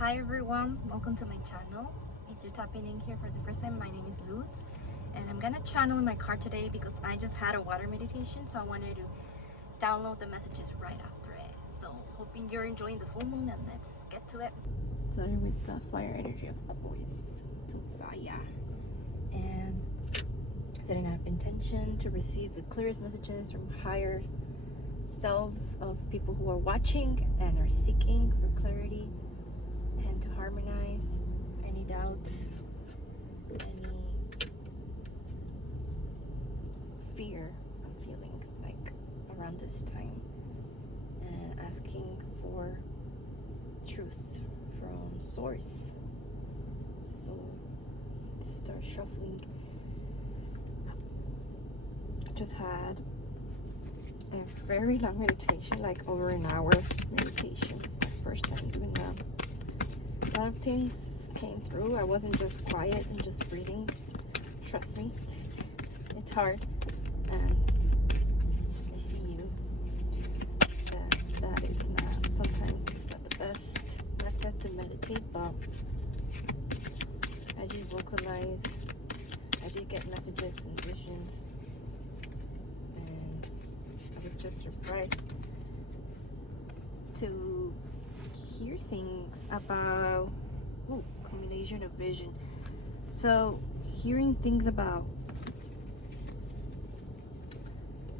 Hi everyone, welcome to my channel. If you're tapping in here for the first time, my name is Luz and I'm gonna channel in my car today because I just had a water meditation, so I wanted to download the messages right after it. So hoping you're enjoying the full moon, and let's get to it. Starting with the fire energy, of course, to fire, and setting up intention to receive the clearest messages from higher selves of people who are watching and are seeking for clarity, and to harmonize any doubts, any fear I'm feeling like around this time, and asking for truth from source. So let's start shuffling. I just had a very long meditation, like over an hour meditation. It's my first time doing that. A lot of things came through. I wasn't just quiet and just breathing. Trust me, it's hard. And I see you. That is not, sometimes it's not the best method to meditate, but as you vocalize, as you get messages and visions, and I was just surprised to hear things about combination of vision. So hearing things about,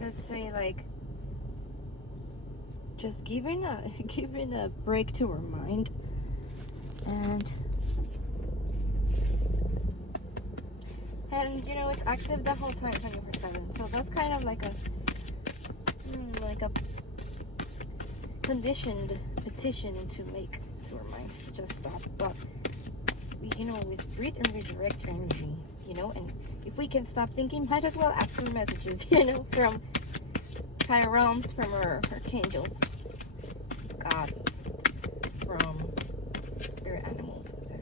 let's say, like just giving a break to our mind, and you know, it's active the whole time, 24/7. So that's kind of like a conditioned petition to make to our minds to just stop. But we can always breathe and redirect energy, you know, and if we can stop thinking, might as well ask for messages, you know, from higher realms, from our archangels, God, from spirit animals, etc.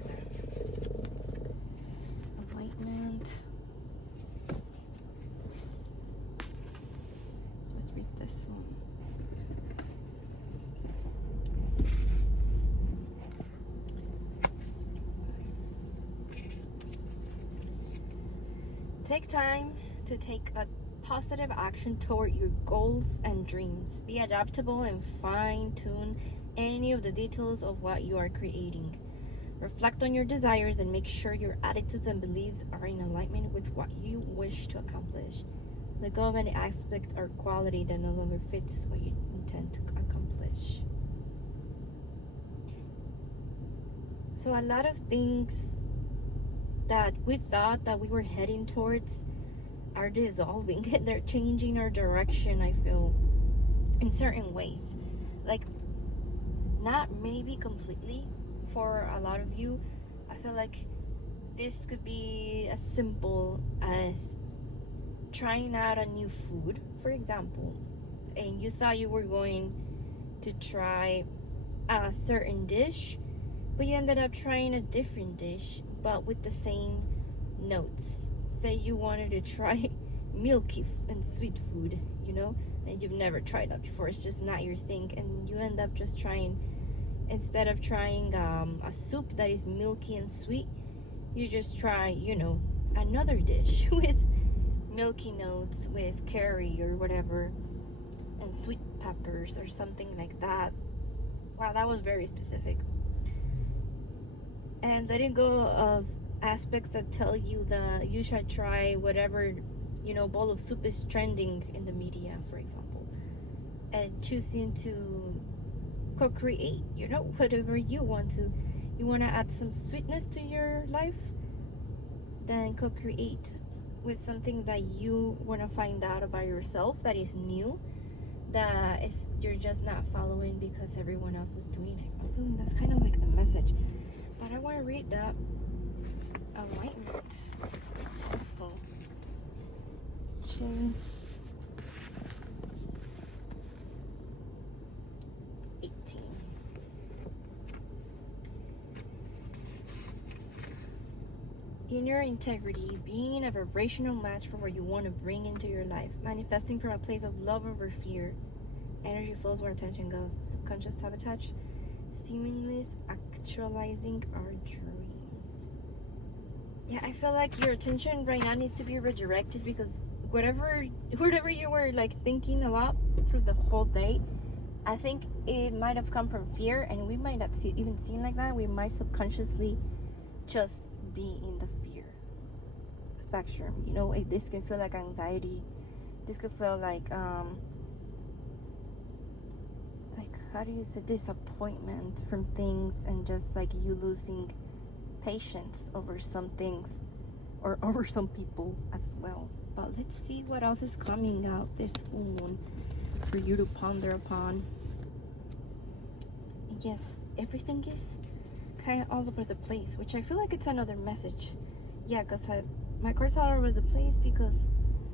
Enlightenment. Let's read this one. Take time to take a positive action toward your goals and dreams. Be adaptable and fine-tune any of the details of what you are creating. Reflect on your desires and make sure your attitudes and beliefs are in alignment with what you wish to accomplish. Let go of any aspect or quality that no longer fits what you intend to accomplish. So a lot of things that we thought that we were heading towards are dissolving and they're changing our direction, I feel, in certain ways. Like, not maybe completely for a lot of you. I feel like this could be as simple as trying out a new food, for example, and you thought you were going to try a certain dish, but you ended up trying a different dish but with the same notes. Say you wanted to try milky and sweet food, you know, and you've never tried that before. It's just not your thing, and you end up just trying, instead of trying a soup that is milky and sweet, you just try, you know, another dish with milky notes, with curry or whatever, and sweet peppers or something like that. Wow, that was very specific. And letting go of aspects that tell you that you should try whatever, you know, bowl of soup is trending in the media, for example, and choosing to co-create, you know, whatever you want to. You want to add some sweetness to your life, then co-create with something that you want to find out about yourself that is new, that is you're just not following because everyone else is doing it. I'm feeling that's kind of like the message. But I want to read that enlightenment also. Choose 18. Inner integrity, being a vibrational match for what you want to bring into your life, manifesting from a place of love over fear. Energy flows where attention goes. Subconscious sabotage seemingly actualizing our dreams. Yeah, I feel like your attention right now needs to be redirected, because whatever you were like thinking a lot through the whole day, I think it might have come from fear, and we might not even seen like that. We might subconsciously just be in the fear spectrum. You know, this can feel like anxiety. This could feel like how do you say, disappointment from things, and just like you losing patience over some things or over some people as well. But let's see what else is coming out this full moon for you to ponder upon. Yes, everything is kind of all over the place, which I feel like it's another message. Yeah, because my cards are all over the place because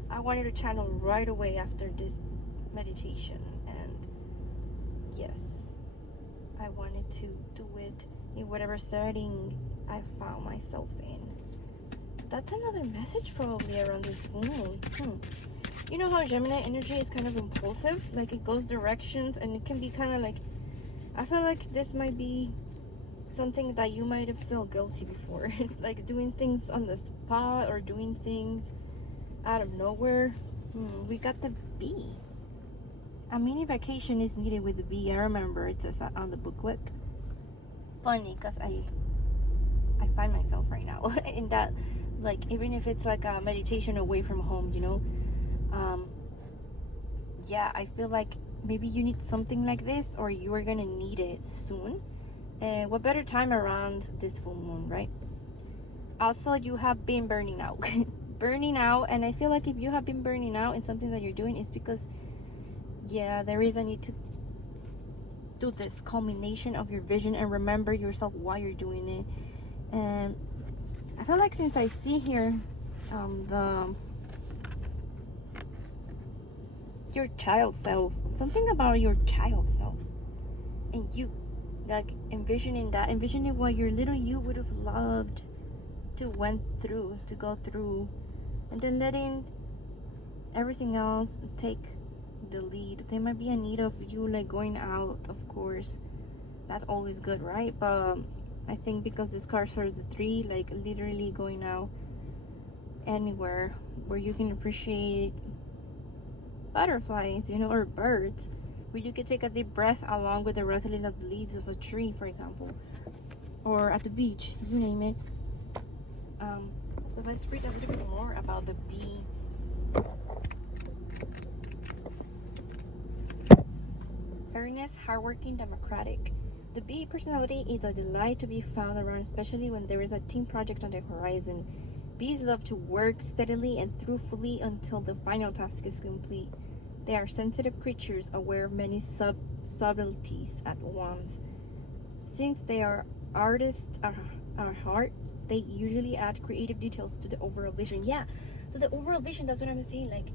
I wanted to channel right away after this meditation. And yes, I wanted to do it in whatever setting I found myself in. So that's another message probably around this moon. You know how Gemini energy is kind of impulsive? Like it goes directions, and it can be kind of like, I feel like this might be something that you might have felt guilty before. Like doing things on the spot or doing things out of nowhere. We got the bee. A mini vacation is needed with the bee. I remember it says that on the booklet. Funny, because I find myself right now in that, like, even if it's like a meditation away from home, you know. Yeah, I feel like maybe you need something like this, or you are gonna need it soon. And what better time around this full moon, right? Also, you have been burning out. Burning out, and I feel like if you have been burning out in something that you're doing, it's because, yeah, there is a need to do this culmination of your vision and remember yourself while you're doing it. And I feel like since I see here your child self, something about your child self, and you like envisioning what your little you would have loved to go through, and then letting everything else take the lead. There might be a need of you like going out, of course, that's always good, right? But I think because this card starts at 3, like literally going out anywhere where you can appreciate butterflies, you know, or birds, where you could take a deep breath along with the rustling of the leaves of a tree, for example, or at the beach, you name it. But let's read a little bit more about the bee. Earnest, hardworking, democratic. The bee personality is a delight to be found around, especially when there is a team project on the horizon. Bees love to work steadily and truthfully until the final task is complete. They are sensitive creatures, aware of many subtleties at once. Since they are artists at heart, they usually add creative details to the overall vision. Yeah, so the overall vision, that's what I'm saying. Like,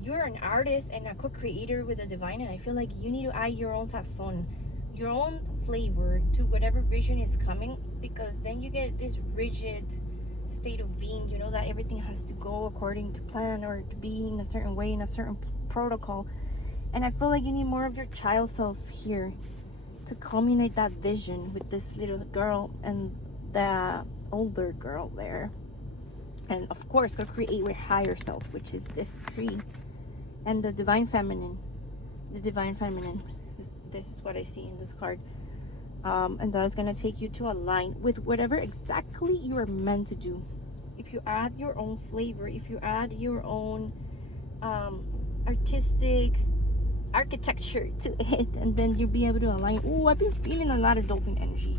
you're an artist and a co-creator with the divine, and I feel like you need to add your own sazon, your own flavor to whatever vision is coming, because then you get this rigid state of being, you know, that everything has to go according to plan or to be in a certain way, in a certain protocol. And I feel like you need more of your child self here to culminate that vision with this little girl and the older girl there. And of course, go create with higher self, which is this tree, and the divine feminine. This is what I see in this card. And that's gonna take you to align with whatever exactly you are meant to do. If you add your own flavor, if you add your own artistic architecture to it, and then you'll be able to align. Oh, I've been feeling a lot of dolphin energy.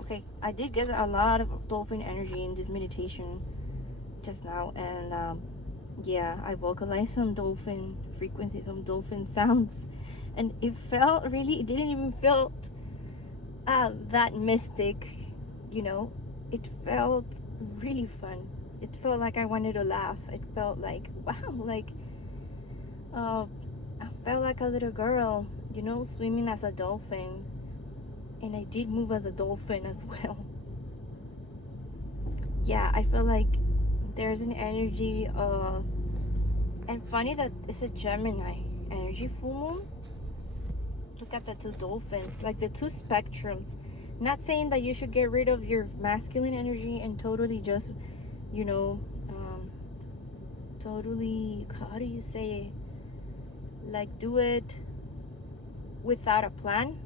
Okay, I did get a lot of dolphin energy in this meditation just now, and yeah, I vocalized some dolphin frequencies, some dolphin sounds, and it didn't even feel that mystic, you know. It felt really fun. It felt like I wanted to laugh. It felt like, wow, like I felt like a little girl, you know, swimming as a dolphin. And I did move as a dolphin as well. Yeah, I feel like there's an energy of, and funny that it's a Gemini energy full moon. Look at the two dolphins, like the two spectrums. Not saying that you should get rid of your masculine energy and totally just, you know, totally, how do you say, like do it without a plan,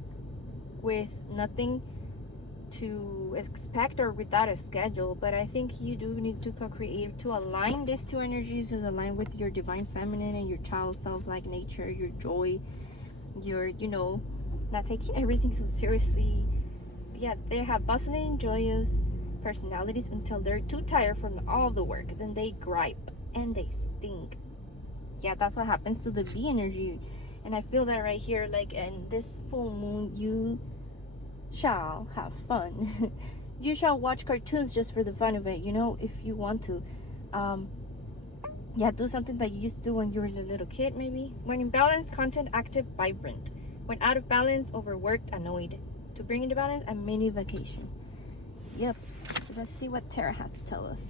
with nothing to expect or without a schedule. But I think you do need to co-create to align these two energies, and align with your divine feminine and your child self, like nature, your joy, your, you know, not taking everything so seriously. Yeah, they have bustling, joyous personalities until they're too tired from all the work. Then they gripe and they stink. Yeah, that's what happens to the bee energy. And I feel that right here, like in this full moon, you shall have fun. You shall watch cartoons just for the fun of it, you know, if you want to. Yeah, do something that you used to do when you were a little kid, maybe. When in balance, content, active, vibrant. When out of balance, overworked, annoyed. To bring into balance, a mini vacation. Yep. Let's see what Tara has to tell us.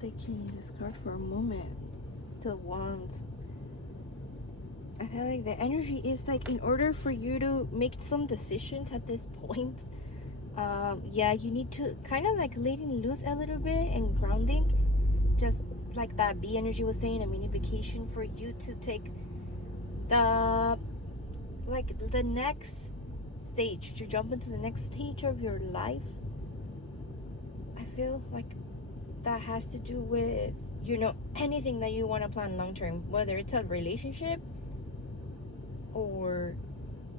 Taking this card for a moment. The Wands. I feel like the energy is like, in order for you to make some decisions at this point, yeah, you need to kind of like letting loose a little bit and grounding, just like that bee energy was saying, a mini vacation for you to take the next stage, to jump into the next stage of your life. I feel like that has to do with, you know, anything that you want to plan long term, whether it's a relationship or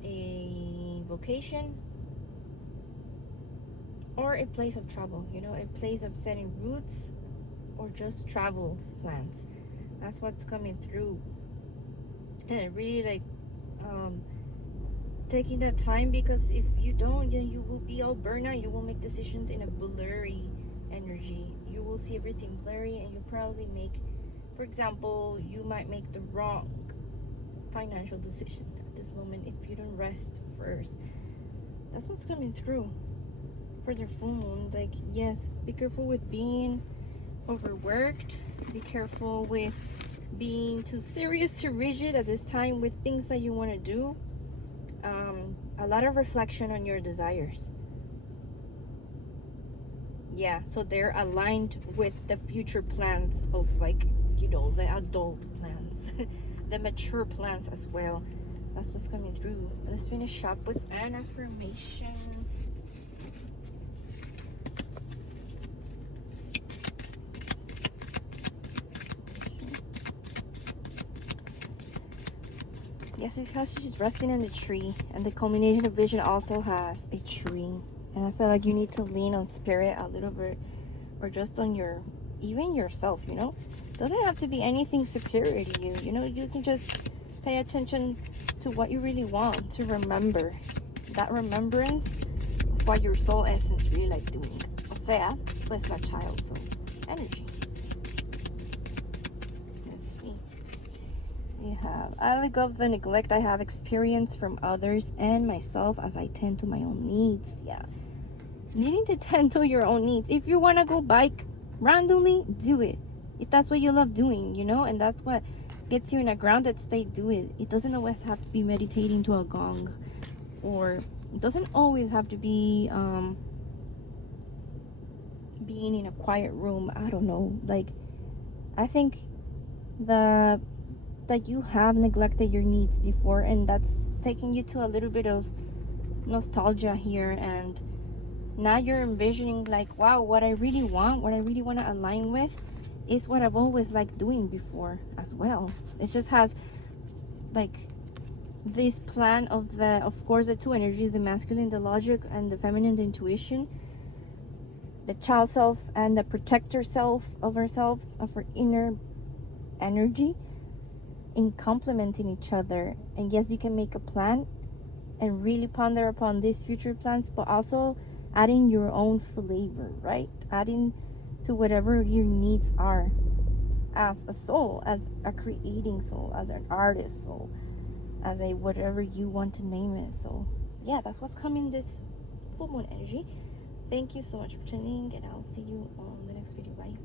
a vocation or a place of travel, you know, a place of setting roots, or just travel plans. That's what's coming through. And I really like taking that time, because if you don't, then you will be all burnout. You will make decisions in a blurry energy. You will see everything blurry, and you'll probably make, for example, you might make the wrong financial decision at this moment if you don't rest first. That's what's coming through for their full moon. Like, yes, be careful with being overworked. Be careful with being too serious, too rigid at this time with things that you want to do. A lot of reflection on your desires. Yeah, so they're aligned with the future plans of, like, you know, the adult plans, the mature plans as well. That's what's coming through. Let's finish up with an affirmation. Yes, it's how she's resting in the tree, and the culmination of vision also has a tree. And I feel like you need to lean on spirit a little bit, or just on your, even yourself, you know. Doesn't have to be anything superior to you, you know. You can just pay attention to what you really want, to remember. That remembrance of what your soul essence really like doing. O sea, pues la child soul energy. Let's see. We have, I let go of the neglect I have experienced from others and myself as I tend to my own needs. Yeah. Needing to tend to your own needs. If you want to go bike randomly, do it. If that's what you love doing, you know, and that's what gets you in a grounded state, do it. It doesn't always have to be meditating to a gong, or it doesn't always have to be being in a quiet room. I don't know, like, I think that you have neglected your needs before, and that's taking you to a little bit of nostalgia here, and now you're envisioning like, wow, what I really want to align with is what I've always liked doing before as well. It just has like this plan of course the two energies, the masculine, the logic, and the feminine, the intuition, the child self and the protector self of ourselves, of our inner energy, in complementing each other. And yes, you can make a plan and really ponder upon these future plans, but also adding your own flavor, right? Adding to whatever your needs are as a soul, as a creating soul, as an artist soul, as a whatever you want to name it. So yeah, that's what's coming this full moon energy. Thank you so much for tuning in, and I'll see you on the next video. Bye.